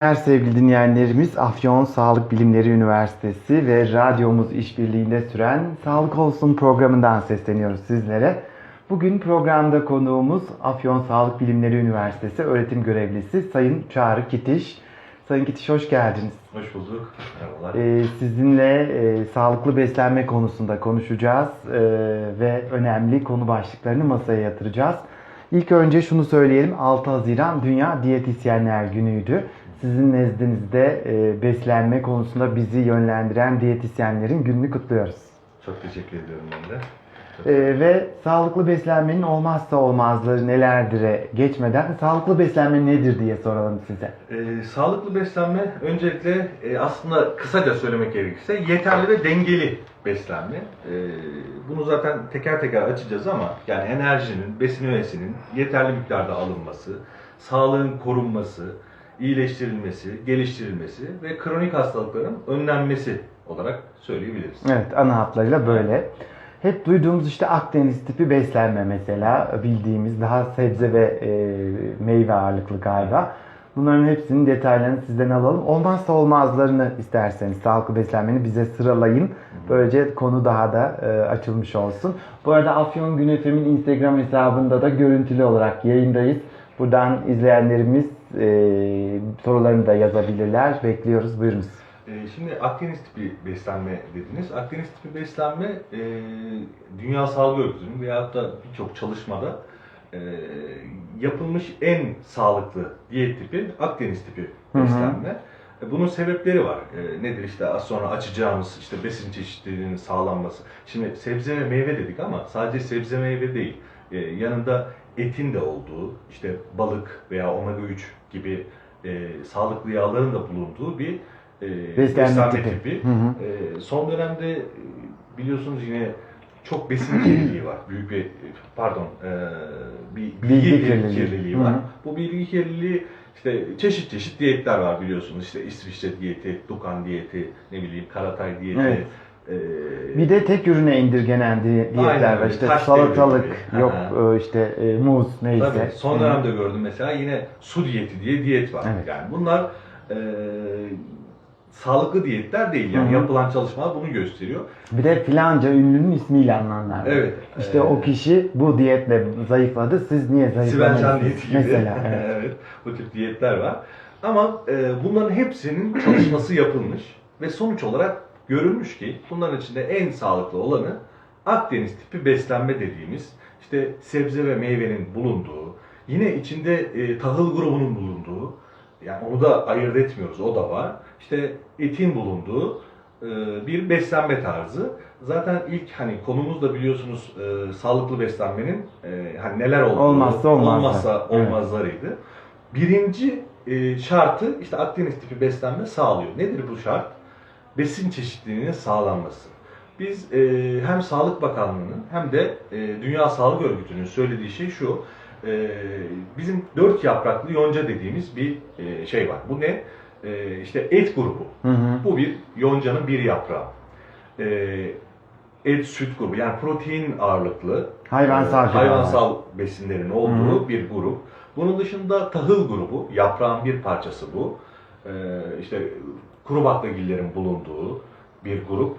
Her sevgili dinleyenlerimiz Afyon Sağlık Bilimleri Üniversitesi ve radyomuz işbirliğinde süren Sağlık Olsun programından sesleniyoruz sizlere. Bugün programda konuğumuz Afyon Sağlık Bilimleri Üniversitesi öğretim görevlisi Sayın Çağrı Kitiş. Sayın Kitiş hoş geldiniz. Hoş bulduk. Merhabalar. Ee, sizinle e, sağlıklı beslenme konusunda konuşacağız e, ve önemli konu başlıklarını masaya yatıracağız. İlk önce şunu söyleyelim. 6 Haziran Dünya Diyetisyenler Günü'ydü. Sizin nezdinizde e, beslenme konusunda bizi yönlendiren diyetisyenlerin gününü kutluyoruz. Çok teşekkür ediyorum ben de. E, ve sağlıklı beslenmenin olmazsa olmazları nelerdir'e geçmeden sağlıklı beslenme nedir diye soralım size. Ee, sağlıklı beslenme öncelikle e, aslında kısaca söylemek gerekirse yeterli ve dengeli beslenme. Ee, bunu zaten teker teker açacağız ama yani enerjinin, besin öğesinin yeterli miktarda alınması, sağlığın korunması, iyileştirilmesi, geliştirilmesi ve kronik hastalıkların önlenmesi olarak söyleyebiliriz. Evet ana hatlarıyla böyle. Hep duyduğumuz işte Akdeniz tipi beslenme mesela bildiğimiz daha sebze ve e, meyve ağırlıklı galiba. Bunların hepsinin detaylarını sizden alalım. Olmazsa olmazlarını isterseniz sağlıklı beslenmeni bize sıralayın. Böylece konu daha da e, açılmış olsun. Bu arada Afyon Gün FM'in Instagram hesabında da görüntülü olarak yayındayız. Buradan izleyenlerimiz e, sorularını da yazabilirler. Bekliyoruz. Buyurunuz. Ee, Şimdi Akdeniz tipi beslenme dediniz. Akdeniz tipi beslenme e, Dünya Sağlık Örgütü'nün veyahut da birçok çalışmada e, yapılmış en sağlıklı diyet tipi Akdeniz tipi Hı hı. beslenme. E, Bunun sebepleri var. E, nedir işte az sonra açacağımız işte besin çeşitliliğinin sağlanması. Şimdi sebze ve meyve dedik ama sadece sebze meyve değil. E, yanında etin de olduğu, işte balık veya omega 3 gibi e, sağlıklı yağların da bulunduğu bir e, Beslenme tipi. tipi. Hı hı. E, son dönemde e, biliyorsunuz yine çok besin kirliliği var. Büyük bir pardon e, bir bilgi, Bilgi kirliliği, kirliliği. var. Hı hı. Bu bilgi kirliliği işte çeşit çeşit diyetler var biliyorsunuz. İşte İsviçre diyeti, Dukan diyeti, ne bileyim Karatay diyeti. Evet. E, Bir de tek ürüne indirgenen di- diyetler var. İşte Taş salatalık, devri yok Aha. e, işte e, muz neyse. Tabii son Hı. dönemde gördüm mesela yine su diyeti diye diyet var. Evet. Yani bunlar e, sağlıklı diyetler değil. Yani Hı hı. yapılan çalışmalar bunu gösteriyor. Bir de filanca ünlünün ismiyle anılanlar. Evet. İşte Ee, o kişi bu diyetle zayıfladı. Siz niye zayıflamadınız? diyeti gibi. Mesela. Evet. evet. Bu tip diyetler var. Ama e, bunların hepsinin çalışması yapılmış ve sonuç olarak görülmüş ki bunların içinde en sağlıklı olanı Akdeniz tipi beslenme dediğimiz işte sebze ve meyvenin bulunduğu, yine içinde e, tahıl grubunun bulunduğu, yani onu da ayırt etmiyoruz, o da var. İşte etin bulunduğu e, bir beslenme tarzı. Zaten ilk hani konumuz da biliyorsunuz e, sağlıklı beslenmenin e, hani neler olduğu, Olmazsa olmazlar. olmazsa Evet. olmazlarıydı. Birinci e, şartı işte Akdeniz tipi beslenme sağlıyor. Nedir bu şart? Besin çeşitliliğinin sağlanması. Biz e, hem Sağlık Bakanlığı'nın hem de e, Dünya Sağlık Örgütü'nün söylediği şey şu. e, bizim dört yapraklı yonca dediğimiz bir e, şey var. Bu ne? E, işte et grubu. Hı hı. Bu bir yoncanın bir yaprağı. E, et süt grubu yani protein ağırlıklı Hayvansal e, hayvansal besinlerin olduğu Hı. bir grup. Bunun dışında tahıl grubu, yaprağın bir parçası bu. E, işte kuru baklagillerin bulunduğu bir grup.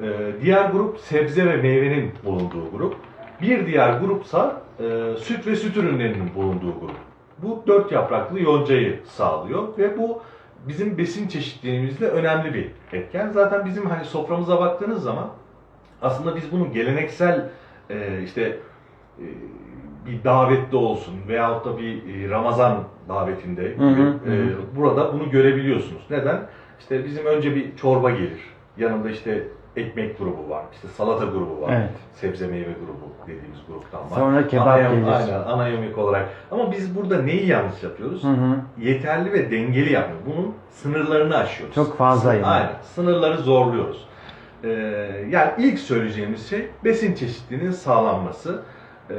E, diğer grup sebze ve meyvenin bulunduğu grup. Bir diğer grupsa e, süt ve süt ürünlerinin bulunduğu grup. Bu dört yapraklı yoncayı sağlıyor ve bu bizim besin çeşitliliğimizde önemli bir etken. Zaten bizim hani soframıza baktığınız zaman aslında biz bunu geleneksel e, işte e, bir davette olsun veyahut da bir e, Ramazan davetinde Hı hı, e, hı. burada bunu görebiliyorsunuz. Neden? İşte bizim önce bir çorba gelir. Yanında işte ekmek grubu var. işte salata grubu var. Evet. Sebze meyve grubu dediğimiz gruptan var. Sonra kebap ana, yem- gelir. Aynen, ana yemek olarak. Ama biz burada neyi yanlış yapıyoruz? Hı hı. yeterli ve dengeli yapmıyoruz. Bunun sınırlarını aşıyoruz. Çok fazla yani. Aynen. Sınırları zorluyoruz. Ee, yani ilk söyleyeceğimiz şey besin çeşitliliğinin sağlanması. Ee,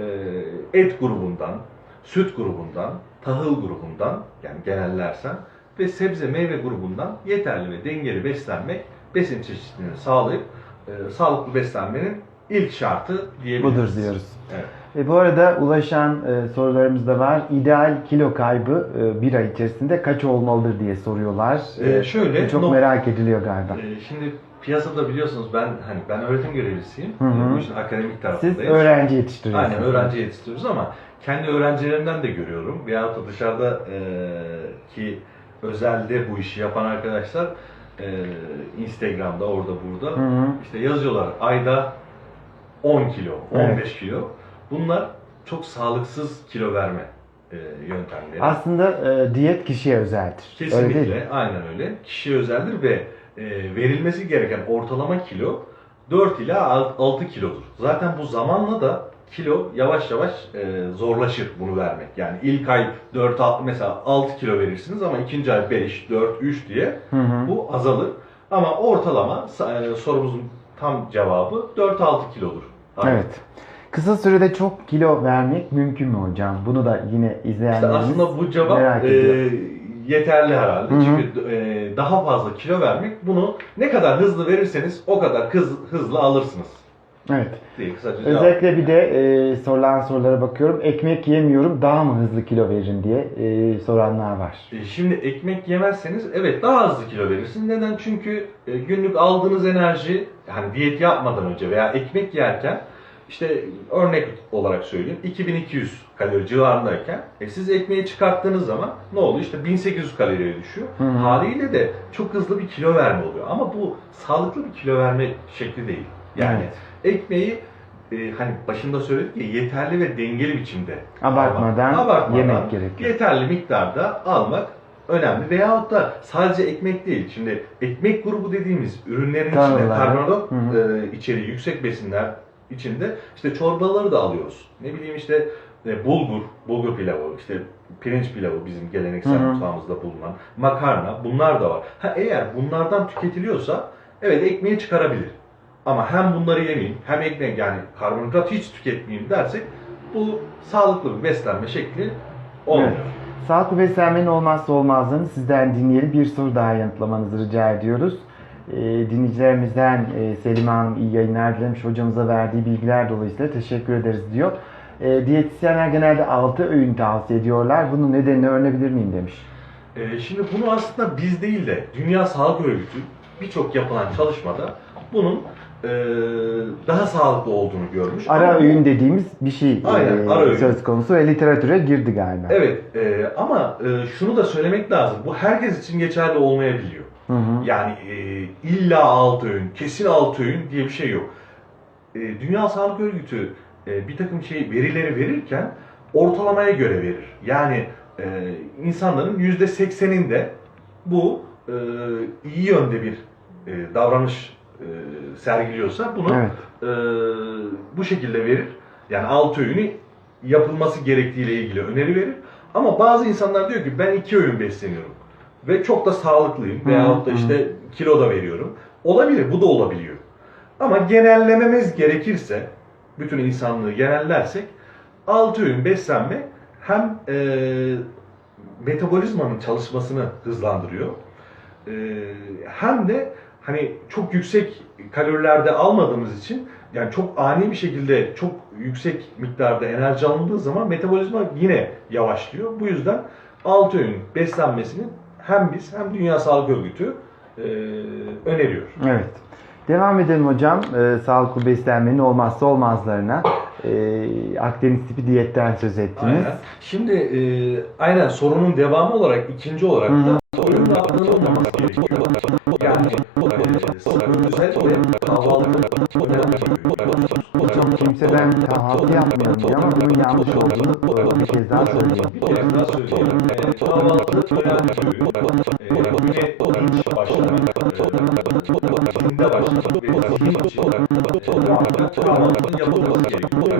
et grubundan, süt grubundan, tahıl grubundan yani genellersen ve sebze meyve grubundan yeterli ve dengeli beslenmek besin çeşitliliğini sağlayıp e, sağlıklı beslenmenin ilk şartı diyebiliriz. Budur diyoruz. Evet. E, bu arada ulaşan e, sorularımız da var. İdeal kilo kaybı e, bir ay içerisinde kaç olmalıdır diye soruyorlar. Ee, şöyle, bu çok no- merak ediliyor galiba. Ee, şimdi piyasada biliyorsunuz ben hani ben öğretim görevlisiyim. Hı hı. Bu işin akademik Siz tarafındayız. öğrenci yetiştiriyorsunuz. Aynen öğrenci yetiştiriyoruz ama kendi öğrencilerimden de görüyorum. Veyahut da dışarıda e, ki özelde bu işi yapan arkadaşlar e, Instagram'da orada burada Hı hı. işte yazıyorlar ayda 10 kilo, 15 Evet. kilo. Bunlar çok sağlıksız kilo verme e, yöntemleri. Aslında e, diyet kişiye özeldir. Öyle değil mi? Kesinlikle, aynen öyle. Kişiye özeldir ve e, verilmesi gereken ortalama kilo 4 ila 6 kilodur. Zaten bu zamanla da kilo yavaş yavaş e, zorlaşır bunu vermek. Yani ilk ay 4 mesela 6 kilo verirsiniz ama ikinci ay 5, 4, 3 diye Hı hı. bu azalır. Ama ortalama e, sorumuzun tam cevabı 4-6 kilodur. Aynen. Evet. Kısa sürede çok kilo vermek mümkün mü hocam? Bunu da yine İşte izleyenlerimiz aslında bu cevap merak e, ediyor. yeterli herhalde. Hı hı. Çünkü e, daha fazla kilo vermek bunu ne kadar hızlı verirseniz o kadar hız, hızlı alırsınız. Evet. Diye kısaca cevap. Özellikle bir de e, sorulan sorulara bakıyorum. Ekmek yemiyorum daha mı hızlı kilo veririm diye e, soranlar var. E, Şimdi ekmek yemezseniz evet daha hızlı kilo verirsiniz. Neden? Çünkü e, günlük aldığınız enerji hani diyet yapmadan önce veya ekmek yerken işte örnek olarak söyleyeyim 2200 kalori civarındayken e, siz ekmeği çıkarttığınız zaman ne oluyor? İşte 1800 kaloriye düşüyor. Hı hı. Haliyle de çok hızlı bir kilo verme oluyor. Ama bu sağlıklı bir kilo verme şekli değil. Yani Evet. ekmeği e, hani başında söyledik ya yeterli ve dengeli biçimde Abartmadan almak, yemek gerekiyor. yeterli miktarda almak önemli. Veyahut da sadece ekmek değil. Şimdi ekmek grubu dediğimiz ürünlerin içinde Tahıllar. karbonhidrat e, içeriği yüksek besinler içinde işte çorbaları da alıyoruz. Ne bileyim işte e, bulgur, bulgur pilavı, işte pirinç pilavı bizim geleneksel mutfağımızda bulunan, makarna bunlar da var. Ha eğer bunlardan tüketiliyorsa evet ekmeği çıkarabilir. Ama hem bunları yemeyeyim hem ekmek yani karbonhidrat hiç tüketmeyeyim dersek bu sağlıklı bir beslenme şekli olmuyor. Evet. Sağlıklı beslenmenin olmazsa olmazlarını sizden dinleyelim. Bir soru daha yanıtlamanızı rica ediyoruz. E, dinleyicilerimizden e, Selim Hanım iyi yayınlar dilemiş. Hocamıza verdiği bilgiler dolayısıyla teşekkür ederiz diyor. E, diyetisyenler genelde 6 öğün tavsiye ediyorlar. Bunun nedenini öğrenebilir miyim demiş. Ee, şimdi bunu aslında biz değil de Dünya Sağlık Örgütü birçok yapılan çalışmada bunun e, daha sağlıklı olduğunu görmüş. Ara Ama öğün dediğimiz bir şey Aynen, e, ara öğün. söz konusu ve literatüre girdi galiba. Evet e, ama e, şunu da söylemek lazım. Bu herkes için geçerli olmayabiliyor. Hı hı. Yani e, illa alt öğün, kesin alt öğün diye bir şey yok. E, Dünya Sağlık Örgütü e, bir takım şey verileri verirken ortalamaya göre verir. Yani e, insanların yüzde sekseninde bu e, iyi yönde bir e, davranış e, sergiliyorsa bunu Evet. e, bu şekilde verir. Yani alt öğünü yapılması gerektiğiyle ilgili öneri verir. Ama bazı insanlar diyor ki ben iki öğün besleniyorum ve çok da sağlıklıyım veyahut da işte kilo da veriyorum. Olabilir, bu da olabiliyor. Ama genellememiz gerekirse, bütün insanlığı genellersek, altı öğün beslenme hem e, metabolizmanın çalışmasını hızlandırıyor, e, hem de hani çok yüksek kalorilerde almadığımız için yani çok ani bir şekilde çok yüksek miktarda enerji alındığı zaman metabolizma yine yavaşlıyor. Bu yüzden altı öğün beslenmesini hem biz hem Dünya Sağlık Örgütü e, öneriyor. Evet. Devam edelim hocam. Ee, sağlıklı beslenmenin olmazsa olmazlarına. Ee, Akdeniz tipi diyetten söz ettiniz. Aynen. Şimdi e, aynen sorunun devamı olarak ikinci olarak da. Yani e, sıra özellikle kahvaltı Hocam yapmıyorum diyor ama bunun yanlış olduğunu bir kez daha söyleyeyim. Bir kez daha söyleyeyim. E, kahvaltı öğün. E, güne dinç başlamak, e, zinde başlamak ve e, kahvaltının yapılması gerekiyor.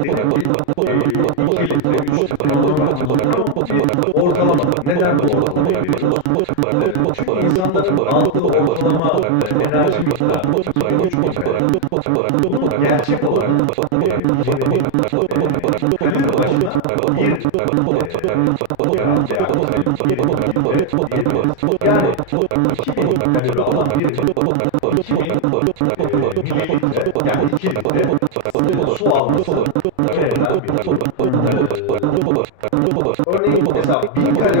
Örneğin mesela bin kare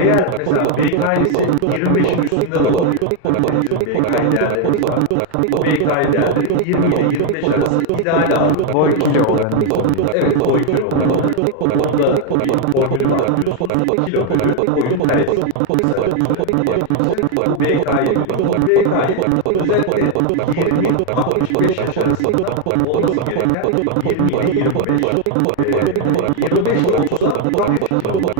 Eğer mesela BK'si 25 üstünde olur, BK'de 20 ile 25 arası ideal alır. Boy kilo oranı. Evet, boy kilo oranı. Onda bir formülü var. Kilo bölü boyun karesi. BK'ye BK'ye özellikle 20 65 yaş arasında olması gereken 20 25 25 30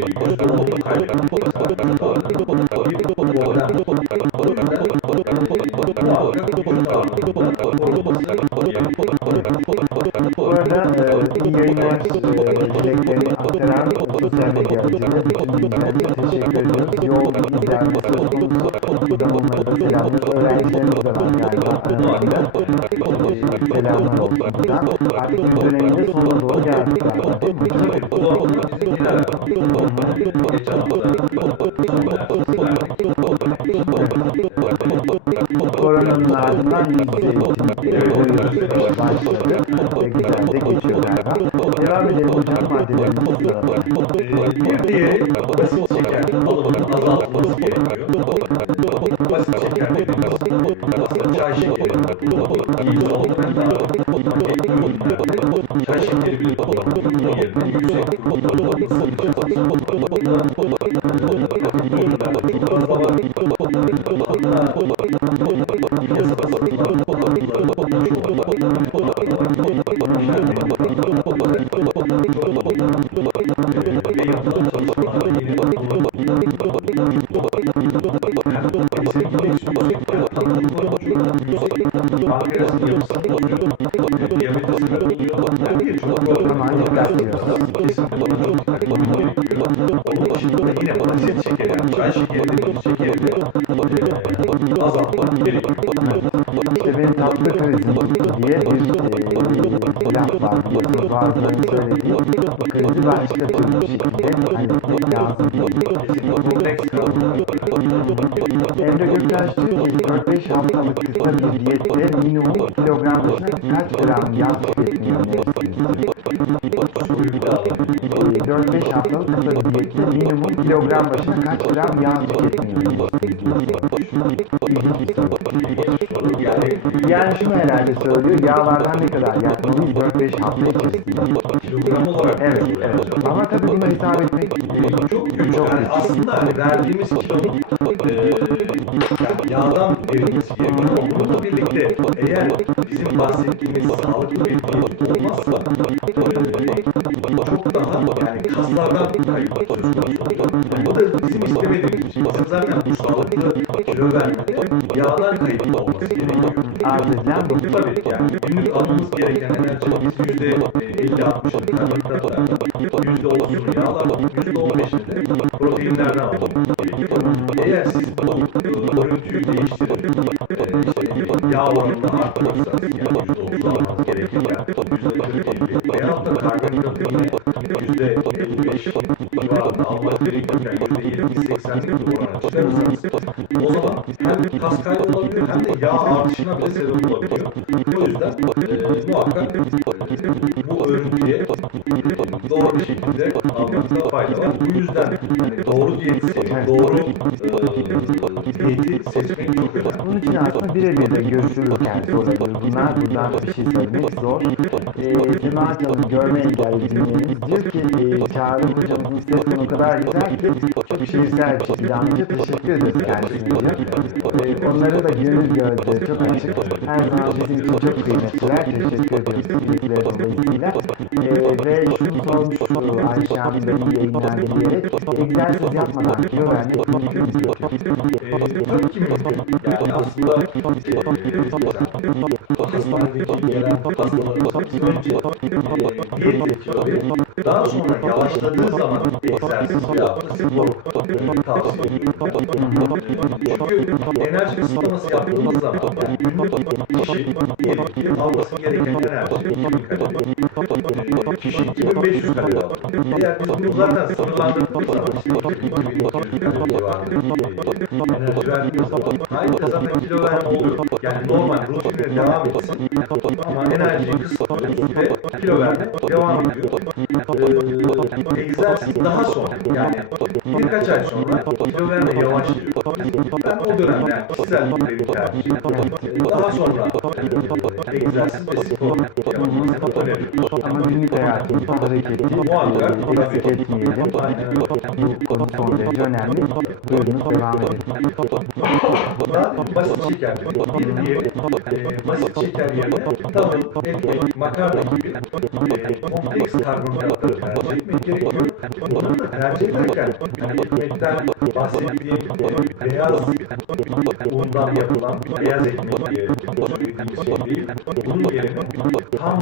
başladı. Teknik halde geçiyorlar. Devam edelim hocam maddelerimiz. Bir diğeri basit Evde göktaşlı bir kardeş haftalık kısa bir diyette minimum kilogramına kaç gram yağ selam yazdı. Yani şunu herhalde söylüyor. Yağlardan ne kadar yaktınız? 4-5 hafta Evet, evet. Ama tabii buna hitap etmek çok güç. Çok yani aslında verdiğimiz kilo e, yağdan evimiz bununla birlikte eğer bizim bahsettiğimiz sağlıklı bir olmazsa e, çok daha bu da bizim istemediğimiz şey. Bizim kilo vermede yağlar kaybı olması gerekiyor. Bu. Tabii yani günlük almamız gereken enerji yüzde elli karbonhidratlardan, yüzde otuzunu yağlardan, yüzde on beşini de proteinlerden gerekiyor. Eğer siz bu görüntüyü değiştirip e, yağ oranını arttırırsanız yani yüzde otuz almanız gerekirken yüzde kırk veyahut da karbonhidratı yine yüzde seksenlik bir orana çıkarırsanız o zaman hem kas kaybı olabilir hem de yağ artışına bile sebep olabiliyor. O yüzden e, muhakkak e, bu örüntüye e, doğru şekilde almakta fayda var. Bu yüzden hani doğru diyeti seçmek, doğru e, Bunun için aslında birebir de görüşürken sorabilir. Bunlar bir şey söylemek zor. Ee, Cemaat Hanım görme engelli dinleyiniz diyor ki e, Çağrı o kadar güzel ki şiirsel bir anlatıyor. Teşekkür ederiz kendisine diyor. Ee, onları da gönül gözü çok açık. Her zaman bizim için çok kıymetliler. Teşekkür ediyoruz bilgileri dolayısıyla. Ee, ve şunu sormuş Ayşe Hanım da iyi yayınlar diyerek egzersiz yapmadan kilo vermek mümkün mü diyor. E, tabii ki mümkün. Yani aslında e, hastanedeki gelen hastalarımız önce e, diyet kilo verip daha sonra yavaşladığı zaman egzersiz veyahut da spor e, tavsiye ediyoruz. Çünkü enerji kısıtlaması yaptığımız zaman yani günlük kişi diyelim ki alması gereken enerji 2000 kalori. Kişi 2500 kalori alır. Eğer biz bunu zaten sınırlandırdığımız zaman işte 2200 kalori civarında enerji verdiğimiz zaman harika zaten kilo verme oluyor. Yani normal rutinine devam etsin ama enerjiyi kısıtlıyoruz ve kilo verme devam ediyor. Ee, egzersiz daha sonra yani birkaç ay sonra kilo verme yavaşlıyor. Ben o dönem yani kişisel bir tercih. Ee, Daha sonra e, egzersiz ve spor yapmak önemli. Ama günlük hayatımızda hareketi Muhakkak eksik etmeyelim. Bu konu son derece önemli. Buyurunuz devam edin. Daha basit şeker bir diğeri e, basit şeker yerine tavuk, ekmek, makarna gibi e, kompleks karbonhidratları tercih etmek gerekiyor. Bunları da tercih ederken hani ekmekten bahsettiğim e, beyaz undan yapılan beyaz ekmek diye söylediğimiz şey değil. Bunun yerine tam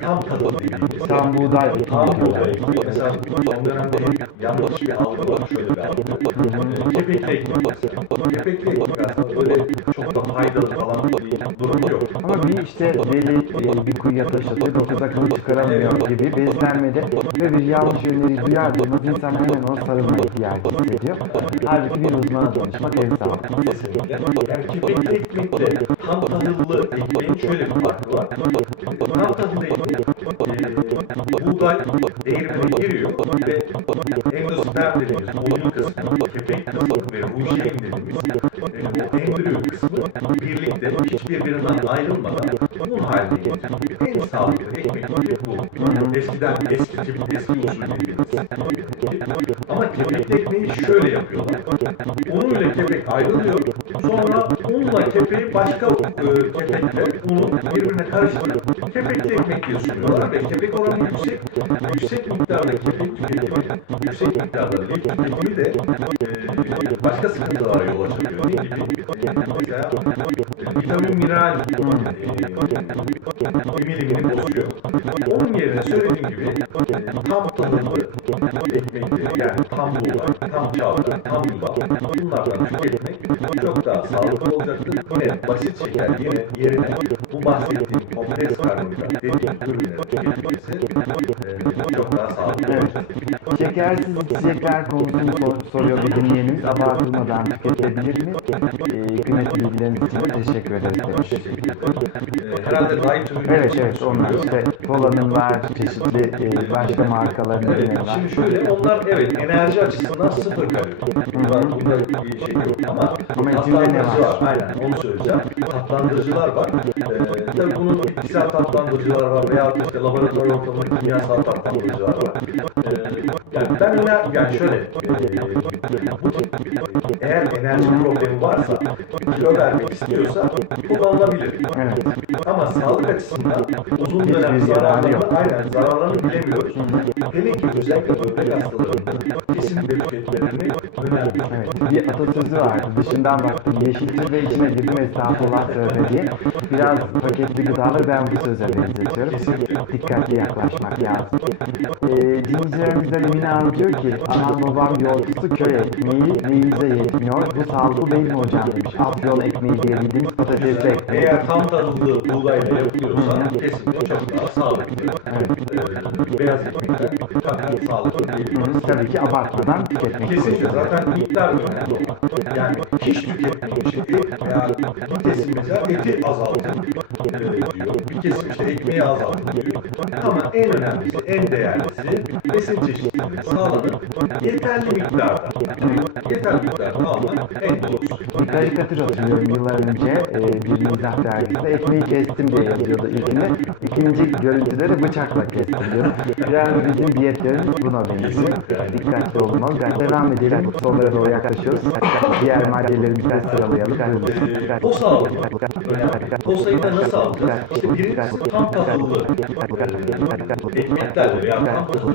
tam tadı dediğimiz Tam buğday Tam ekmeği buğday diyorlar. ekmeği. Mesela son dönemde yanlış bir algı var. Şöyle bir algı var. Kepekli ekmek Kepekli ekmek aslında böyle çok da faydalı falan bir durum yok. Ama bir işte e, bir taşıtıyor, dokuza kılı çıkaramıyor gibi beslenmede ve bir yanlış öneri duyar duymaz insan hemen ona sarılma ihtiyacı hissediyor. Halbuki bir uzmana danışmak en sağlıklı. Kepekli ekmekle tam tahıllı ekmeğin şöyle bir farkı var. Tam tahıllı ekmek birlikte hiçbirbirinden ayrılmadan un haline getiriyor. En sağlıklı ekmek türü bu. Eskiden eski tip eski usul dediğimiz. Ama kepekli ekmeği şöyle yapıyorlar. Unuyla kepek ayrılıyor. Sonra unla kepeği başka e, kepekle unu birbirine karıştırıp kepekli ekmek diye sunuyorlar ve kepek oranı yüksek. Yüksek miktarda kepek tüketimi, yüksek miktarda lif tüketimi de e, başka sıkıntılara yol açabiliyor. Ne gibi? Mesela e, vitamin mineral e, emilimini bozuyor. Onun yerine söylediğim gibi tam tahıllı ekmekleri yani tam buğday, tam çavdar, tam yulaf bunlardan tüketmek çok daha sağlıklı olacaktır. Evet, basit şeker yine yerine bu bahsettiğim kompleks karbonhidrat dediğim ürünleri tüketilmesi e, çok daha sağlıklı Evet. olacaktır. Şekersiz içecekler konusunu sor- soruyor bir dinleyenimiz. Abartılmadan tüketebilir mi? E, kıymetli bilgileriniz için de teşekkür ederiz Herhalde Evet evet onlar işte kolanın var, çeşitli e, başka markaların ürünleri Evet, var. şimdi şöyle onlar evet enerji açısından sıfır kalori. Bunda bir şey yok ama Ama içinde ne tatlandırıcı var? var. Aynen onu söyleyeceğim. Tatlandırıcılar var. Ee, tabii bunun bitkisel tatlandırıcılar var veya işte laboratuvar ortamında kimyasal tatlandırıcılar var. Ee, yani ben öner, yani şöyle, e, eğer enerji problemi varsa, kilo vermek istiyorsa kullanılabilir. Ama sağlık açısından uzun dönem zararlarını, aynen zararlarını bilemiyoruz. Hele ki özellikle böbrek bir atasözü var. Dışından baktım yeşil tüp ve içine girdim estağfurullah diye. Biraz paketli gıdaları ben bu söze benzetiyorum. Dikkatli yaklaşmak lazım. Ee, dinleyicilerimizden Emine Hanım diyor ki anam babam yolcusu köy ekmeği neyinize yetmiyor. Bu sağlıklı değil mi hocam demiş. Ekmeği diye bildiğimiz patatesli ekmeği. Eğer tam tahıllı buğdayla yapılıyorsa kesinlikle çok daha sağlıklı. Ee, beyaz ekmekler muhtemelen sağlıklı değil. Hı, Tabii ki abartmadan tüketmek Kesinlikle zaten miktar önemli. Yani hiç tüketmeyin işte et veya bir kesim mesela eti azaltın e, diyor. Bir kesim işte ekmeği diyor. Ama en önemlisi, en değerlisi besin çeşitliliğini sağlamak yeterli miktarda. Yeterli miktarda almak en doğrusu. Bir karikatür hatırlıyorum yıllar önce e, bir mizah dergisinde ekmeği kestim diye yazıyordu ilkini. İkinci görüntüde de bıçakla kestim diyor. Biraz bizim diyetlerimiz buna benziyor. Dikkatli olmalı. Devam edelim. Sonlara doğru yaklaşıyoruz. Diğer maddelerimizi de sıralayalım. Posa önemli. Posayı da nasıl alacağız? İşte birincisi tam tahıllı e, ekmeklerle veya tam tahıllı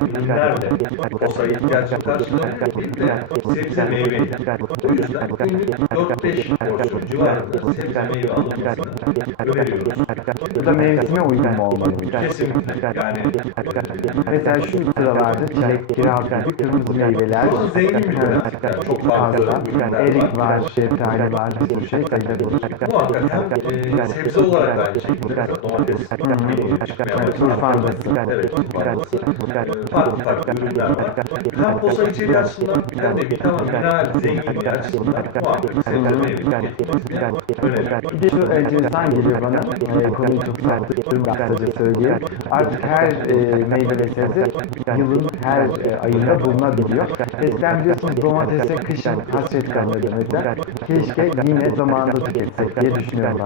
ürünlerle posayı ihtiyacı karşılayan bir de sebze meyve. O yüzden günlük 4-5 porsiyon civarında sebze meyve alınmasını öneriyoruz. Bu da mevsime uygun mu olmalı? Kesinlikle. Yani Mesela şu sıralarda çilek, kiraz, kırmızı meyveler. Şu an zengin bir dönem. Yani çok farklı ürünler var. Erik var, şeftali var, bir sürü şey sayılabilir. muhakkak hem e, sebze olarak domates, e. E, farklı farklı ürünler var. Posa içeriği sebze önemli. Bir enteresan geliyor bana, e, konuyu çok kısaca söyleyeyim. Artık her e, meyve ve sebze yılın her e, ayında bulunabiliyor. Eskiden biliyorsunuz domatese kışın hasret mesela. Keşke yine zamanında tüketsek diye düşünüyorum.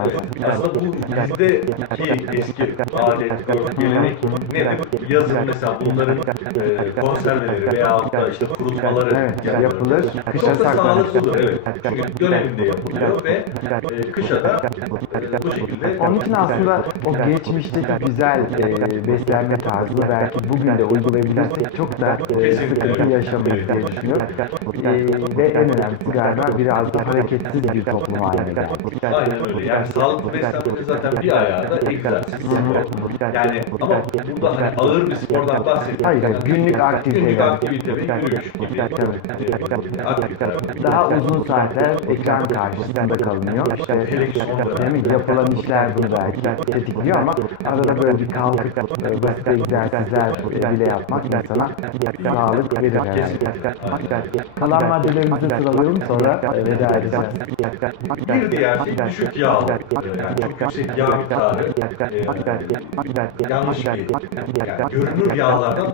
Aslında bu bizdeki eski adet, örf, gelenek nedir? Yazın mesela bunların e, konserveleri veya da işte kurutmaları Evet, yapılır. Kışa Çok da saklanır. sağlıklıdır evet. Çünkü döneminde yapılıyor ve e, kışa da e, bu şekilde Onun için aslında o geçmişteki güzel e, beslenme tarzını belki bugün de uygulayabilirsek çok da e, sıkıntı yaşamayız diye düşünüyorum. E, ve en önemlisi galiba biraz da hareketsiz bir toplum haline. Aynen öyle. Yani sağlıklı beslenmenin zaten bir ayağı da egzersiz. Yani ama burada hani ağır bir spordan bahsediyoruz. Hayır, hayır, günlük aktivite. Günlük aktivite ve yürüyüş gibi. Daha uzun saatler ekran karşısında kalınıyor. İşte değil mi? yapılan işler belki tetikliyor ama arada böyle bir kalkıp e, basit egzersizler bile yapmak insana sağlık verir herhalde. Kalan maddelerimizi sıralayalım sonra e, veda edeceğiz. Bir diğer şey düşük yağ. Yani yağ miktarı e, yanlış bir yani görünür yağlardan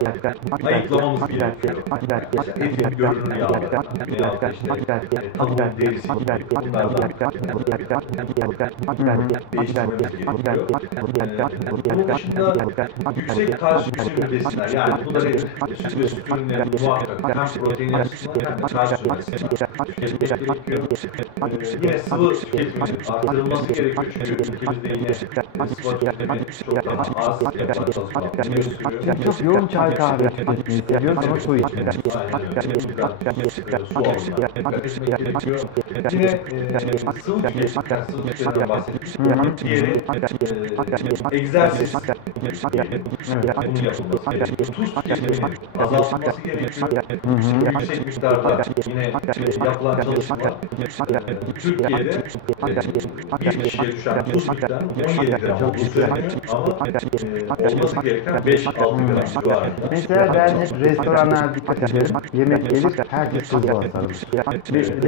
ayıklamamız gerekiyor. Mesela etin görünür yağları veya da işte tavuğun derisi bunlardan değiştirmemiz gerekiyor. Bunun dışında yüksek kalsiyum besinler yani bunları süt ve süt ürünlerinde muhakkak hem protein hem kalsiyum tüketmek gerekiyor. Yine sıvı tüketiminin arttırılması gerekiyor çünkü ülkemizde yine sıvı tüketimi çok daha az yapmaya çalışmak gerekiyor. Çok yoğun çay kahve tüketmeyi seviyoruz ama su içmiyoruz. Yine e, sıvı tüketimden, sıvı tüketimden bahsetmiştim. Diğeri e, egzersiz tüketimi, bunun yapılması gerekiyor. Tuz tüketiminin azaltılması gerekiyor. Yüksek miktarda yine e, yapılan çalışma e, Türkiye'de e, bir kişiye düşen sütten 17 gram olduğu söyleniyor ama e, olması gereken 5-6 gram civarında. Mesela ben ederim. Yemek gelir, herkes tuzlu atarım.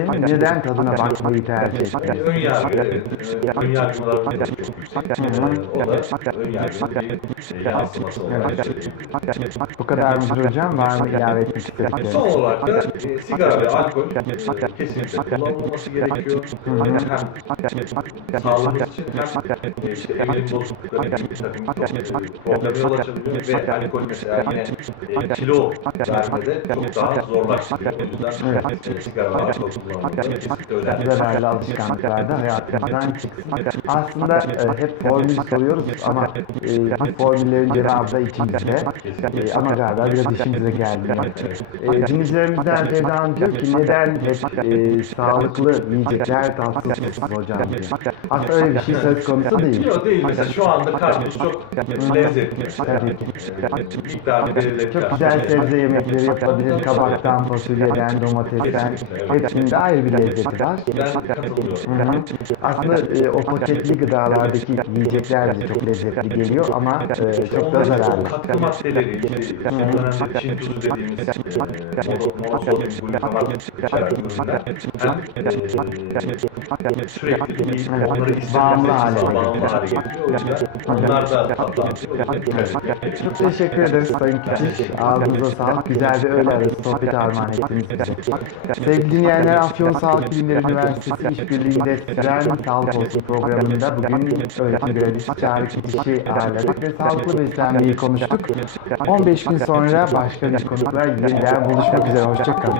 Mi? Neden tadına bakmayı tercih Hani ettim? ön yargı, e, ön. E, söyleyeyim. Bu kadar mıdır hocam? Var mı ilave istedikleriniz? Son olarak da e, sigara ve alkol e, kesinlikle kullanılmaması gerekiyor. Sağlığımız için yol açabiliyor ve hayatımızdan çıksın. Aslında e, hep formül soruyoruz ama e, formüllerin cevabı da içimizde. E, ama galiba biraz işimize geldi. E, dinleyicilerimizden Sevda diyor ki neden hep e, sağlıklı yiyecekler tatsızsınız hocam diyor. Aslında öyle bir şey söz konusu değil. Yok değil. Mesela şu anda karpuz çok lezzetli. E, belirledikten Çok güzel sebze yemekleri yapabilir. Kabaktan, fasulyeden, domatesten. Hepsinde ayrı bir lezzeti var. Aslında e, o paketli gıdalardaki yiyecekler de çok lezzetli geliyor ama e, çok da zararlı. katkı maddeleri, Çin tuzu dediğimiz e, mono- monosodyum glutamat içeren ürünler hem e, sürekli bir onları Bağımlı için bağımlı hale etmek Çok teşekkür ederiz Sayın Küçük. Ağzınıza sağlık. Güzel bir öğle arası sohbet armağan ettiniz bize. Sevgili dinleyenler Afyon Sağlık Bilimleri Üniversitesi İşbirliği'nde süren Sağlık Olsun programında bugün öğretim görevlisi Çağrı Kitiş'i ağırladık ve sağlıklı beslenmeyi konuştuk. 15 gün sonra başka bir konukla yeniden buluşmak üzere. Hoşçakalın.